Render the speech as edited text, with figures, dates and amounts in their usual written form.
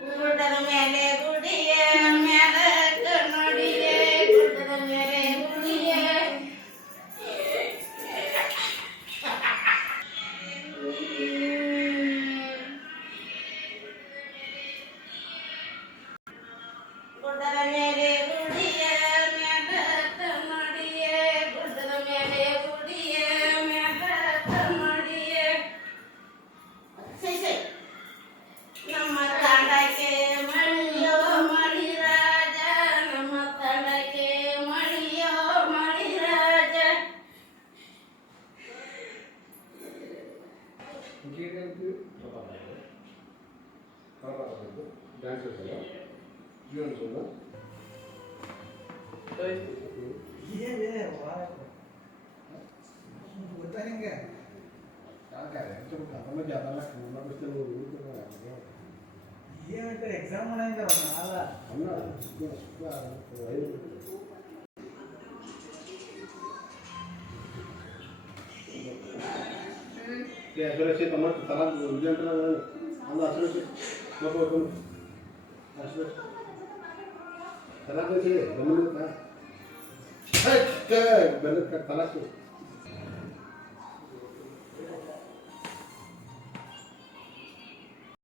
ಗುಡ್ಡದ ಮೇಲೆ ಗುಡಿಯ ಮ್ಯಾಲ ನೋಡಿಯೇ ಗುಡ್ಡದ ಮೇಲೆ ಗುಡಿಯ ಗುಡ್ಡದ ಮೇಲೆ ಗುಡಿಯ ಮ್ಯಾಲ ನೋಡಿಯೇ ಗುಡ್ಡದ ಮೇಲೆ ಗುಡಿಯ ಮ್ಯಾಲ ನೋಡಿಯೇ ನಮ್ಮ ತಂಡಕ್ಕೆ ಮಣಿಯೋ ಮಣಿ ರಾಜ ನಮ್ಮ ತಂಡಕ್ಕೆ ಮಣಿಯೋ ಮಣಿ ರಾಜ एग्जाम सुरक्षित तला असुरक्षित तला तला